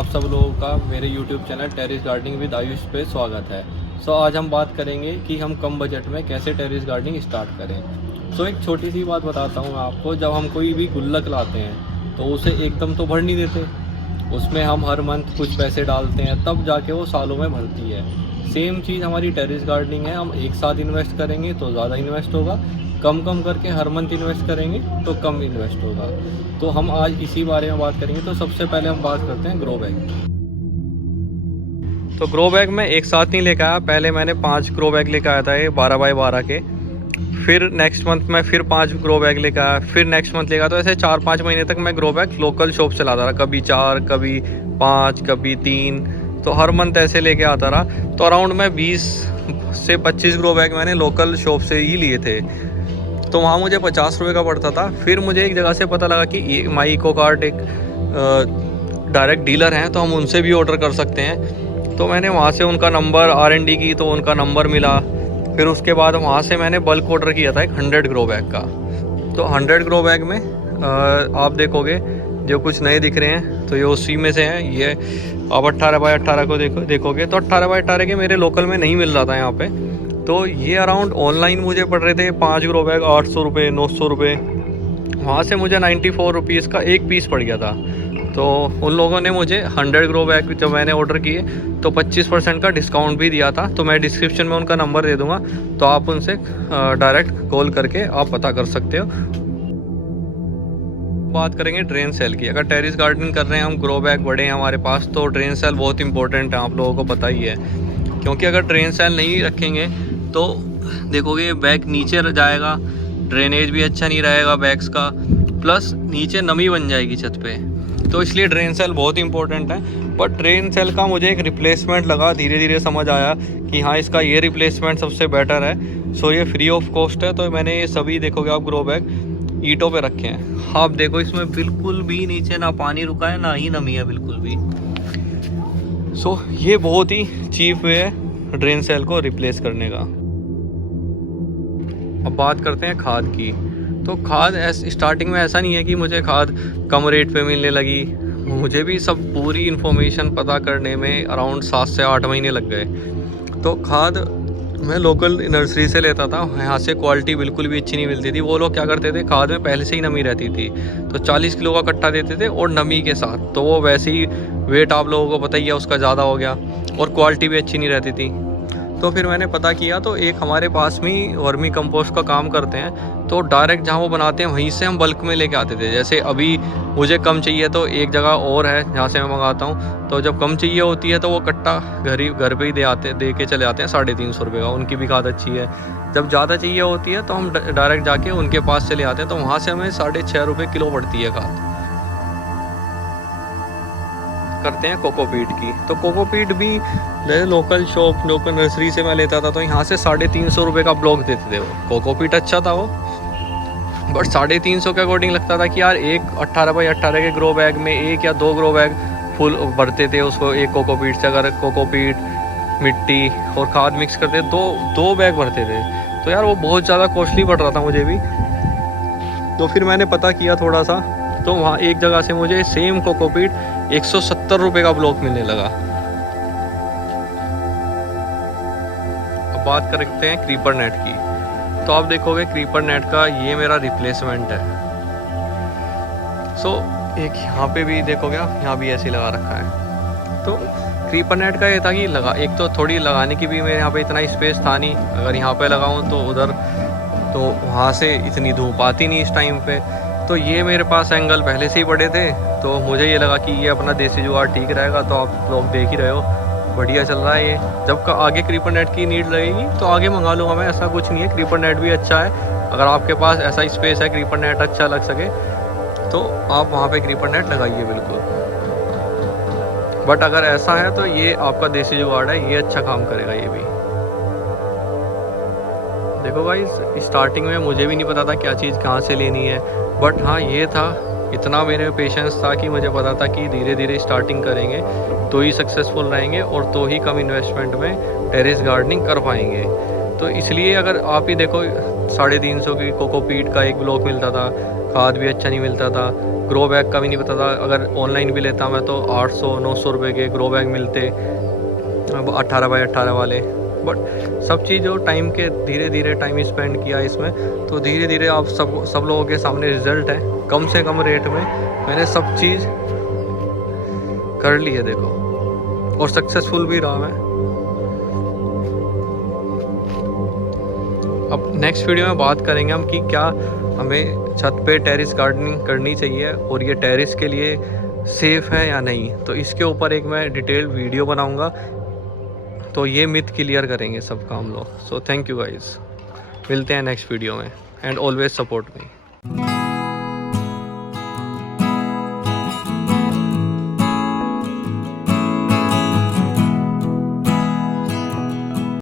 आप सब लोगों का मेरे YouTube channel terrace gardening with Ayush पे स्वागत है। आज हम बात करेंगे कि हम कम बजट में कैसे टेरेस गार्डनिंग स्टार्ट करें। एक छोटी सी बात बताता हूँ मैं आपको। जब हम कोई भी गुल्लक लाते हैं तो उसे एकदम तो भर नहीं देते, उसमें हम हर मंथ कुछ पैसे डालते हैं, तब जाके वो सालों में भरती है। सेम चीज़ हमारी टेरेस गार्डनिंग है। हम एक साथ इन्वेस्ट करेंगे तो ज़्यादा इन्वेस्ट होगा, कम कम करके हर मंथ इन्वेस्ट करेंगे तो कम इन्वेस्ट होगा। तो हम आज इसी बारे में बात करेंगे। तो सबसे पहले हम बात करते हैं ग्रो बैग। तो ग्रो बैग मैं एक साथ नहीं लेकर आया। पहले मैंने 5 ग्रो बैग लेकर आया था, ये 12x12 के। फिर नेक्स्ट मंथ मैं फिर 5 ग्रो बैग लेकर आया, फिर नेक्स्ट मंथ लेकर। तो ऐसे 4-5 महीने तक मैं ग्रो बैग लोकल शॉप से लाता रहा। कभी 4, कभी 5, कभी 3, तो हर मंथ ऐसे लेके आता रहा। तो अराउंड मैं 20 से 25 ग्रो बैग मैंने लोकल शॉप से ही लिए थे। तो वहाँ मुझे 50 रुपये का पड़ता था। फिर मुझे एक जगह से पता लगा कि माई इको कार्ट एक डायरेक्ट डीलर हैं, तो हम उनसे भी ऑर्डर कर सकते हैं। तो मैंने वहाँ से उनका नंबर R&D की, तो उनका नंबर मिला। फिर उसके बाद वहाँ से मैंने बल्क ऑर्डर किया था एक 100 ग्रो बैग का। तो 100 ग्रो बैग में आप देखोगे जो कुछ नए दिख रहे हैं तो ये उसी में से हैं। ये आप 18x18 को देखोगे तो 18x18 के मेरे लोकल में नहीं मिल रहा था यहाँ पे। तो ये अराउंड ऑनलाइन मुझे पड़ रहे थे 5 ग्रो बैग 800 रुपये 900 रुपये। वहाँ से मुझे 94 रुपीज़ का एक पीस पड़ गया था। तो उन लोगों ने मुझे 100 ग्रो बैग जब मैंने ऑर्डर किए तो 25% का डिस्काउंट भी दिया था। तो मैं डिस्क्रिप्शन में उनका नंबर दे दूँगा, तो आप उनसे डायरेक्ट कॉल करके आप पता कर सकते हो। बात करेंगे ड्रेन सेल की। अगर टेरेस गार्डनिंग कर रहे हैं हम, ग्रो बैग बड़े हैं हमारे पास, तो ड्रेन सेल बहुत इंपॉर्टेंट है, आप लोगों को पता ही है। क्योंकि अगर ड्रेन सेल नहीं रखेंगे तो देखोगे बैग नीचे जाएगा, ड्रेनेज भी अच्छा नहीं रहेगा बैग्स का, प्लस नीचे नमी बन जाएगी छत पे। तो इसलिए ड्रेन सेल बहुत इंपॉर्टेंट है। बट ड्रेन सेल का मुझे एक रिप्लेसमेंट लगा, धीरे धीरे समझ आया कि हाँ इसका ये रिप्लेसमेंट सबसे बेटर है। ये फ्री ऑफ कॉस्ट है। तो मैंने ये सभी देखोगे आप ग्रो बैग ईंटों पे रखे हैं। आप देखो इसमें बिल्कुल भी नीचे ना पानी रुका है ना ही नमी है बिल्कुल भी। ये बहुत ही चीप वे है ड्रेन सेल को रिप्लेस करने का। अब बात करते हैं खाद की। तो खाद स्टार्टिंग में ऐसा नहीं है कि मुझे खाद कम रेट पे मिलने लगी। मुझे भी सब पूरी इन्फॉर्मेशन पता करने में अराउंड 7 से 8 महीने लग गए। तो खाद मैं लोकल नर्सरी से लेता था, यहाँ से क्वालिटी बिल्कुल भी अच्छी नहीं मिलती थी। वो लोग क्या करते थे, खाद में पहले से ही नमी रहती थी, तो 40 किलो का कट्टा देते थे और नमी के साथ। तो वो वैसे ही वेट आप लोगों को पता ही है उसका ज़्यादा हो गया और क्वालिटी भी अच्छी नहीं रहती थी। तो फिर मैंने पता किया, तो एक हमारे पास में वर्मी कंपोस्ट का काम करते हैं, तो डायरेक्ट जहाँ वो बनाते हैं वहीं से हम बल्क में लेके आते थे। जैसे अभी मुझे कम चाहिए तो एक जगह और है जहाँ से मैं मंगाता हूँ, तो जब कम चाहिए होती है तो वो कट्टा घर पे ही दे के चले आते हैं 350 रुपये का। उनकी भी खाद अच्छी है। जब ज़्यादा चाहिए होती है तो हम डायरेक्ट जाके उनके पास चले आते हैं, तो वहाँ से हमें 6.5 रुपये किलो पड़ती है खाद। करते हैं कोकोपीट की। तो कोकोपीट भी लोकल शॉप, लोकल नर्सरी से मैं लेता था, तो यहाँ से 350 रुपये का ब्लॉक देते थे। वो कोकोपीट अच्छा था वो, बट 350 के अकॉर्डिंग लगता था कि यार एक 18x18 के ग्रो बैग में 1 या 2 ग्रो बैग फुल भरते थे उसको एक कोकोपीट से। अगर कोकोपीट, मिट्टी और खाद मिक्स करते दो बैग भरते थे, तो यार वो बहुत ज़्यादा कॉस्टली पड़ रहा था मुझे भी। तो फिर मैंने पता किया थोड़ा सा, तो वहाँ एक जगह से मुझे सेम कोकोपीट 170 रुपये का ब्लॉक मिलने लगा। अब बात करते हैं क्रीपर नेट की। तो आप देखोगे क्रीपर नेट का ये मेरा रिप्लेसमेंट है। एक यहाँ पे भी देखोगे आप, यहाँ भी ऐसे लगा रखा है। तो क्रीपर नेट का ये था कि एक तो थोड़ी लगाने की भी मेरे यहाँ पे इतना स्पेस था नहीं। अगर यहाँ पे लगाऊँ तो उधर, तो वहाँ से इतनी धूप आती नहीं इस टाइम पे। तो ये मेरे पास एंगल पहले से ही पड़े थे, तो मुझे ये लगा कि ये अपना देसी जुगाड़ ठीक रहेगा। तो आप लोग देख ही रहे हो, बढ़िया चल रहा है ये। जब आगे क्रीपर नेट की नीड लगेगी तो आगे मंगा लूँगा मैं, ऐसा कुछ नहीं है। क्रीपर नेट भी अच्छा है। अगर आपके पास ऐसा स्पेस है क्रीपर नेट अच्छा लग सके तो आप वहाँ पे क्रीपर नेट लगाइए बिल्कुल। बट अगर ऐसा है तो ये आपका देसी जुगाड़ है, ये अच्छा काम करेगा ये भी। देखो गाइस, स्टार्टिंग में मुझे भी नहीं पता था क्या चीज़ कहाँ से लेनी है। बट हाँ ये था, इतना मेरे पेशेंस था कि मुझे पता था कि धीरे धीरे स्टार्टिंग करेंगे तो ही सक्सेसफुल रहेंगे और तो ही कम इन्वेस्टमेंट में टेरेस गार्डनिंग कर पाएंगे। तो इसलिए अगर आप ही देखो 350 की कोकोपीट का एक ब्लॉक मिलता था, खाद भी अच्छा नहीं मिलता था, ग्रो बैग का भी नहीं पता था। अगर ऑनलाइन भी लेता मैं तो 800-900 रुपये के ग्रो बैग मिलते, 18x18 वाले। बट सब चीज़ जो टाइम के धीरे धीरे टाइम स्पेंड किया इसमें, तो धीरे धीरे आप सब लोगों के सामने रिज़ल्ट है। कम से कम रेट में मैंने सब चीज़ कर ली है देखो, और सक्सेसफुल भी रहा मैं। अब नेक्स्ट वीडियो में बात करेंगे हम कि क्या हमें छत पे टेरेस गार्डनिंग करनी चाहिए और ये टेरेस के लिए सेफ़ है या नहीं। तो इसके ऊपर एक मैं डिटेल्ड वीडियो बनाऊंगा, तो ये मिथ क्लियर करेंगे सब काम लोग। सो थैंक यू गाइस, मिलते हैं नेक्स्ट वीडियो में एंड ऑलवेज सपोर्ट मी।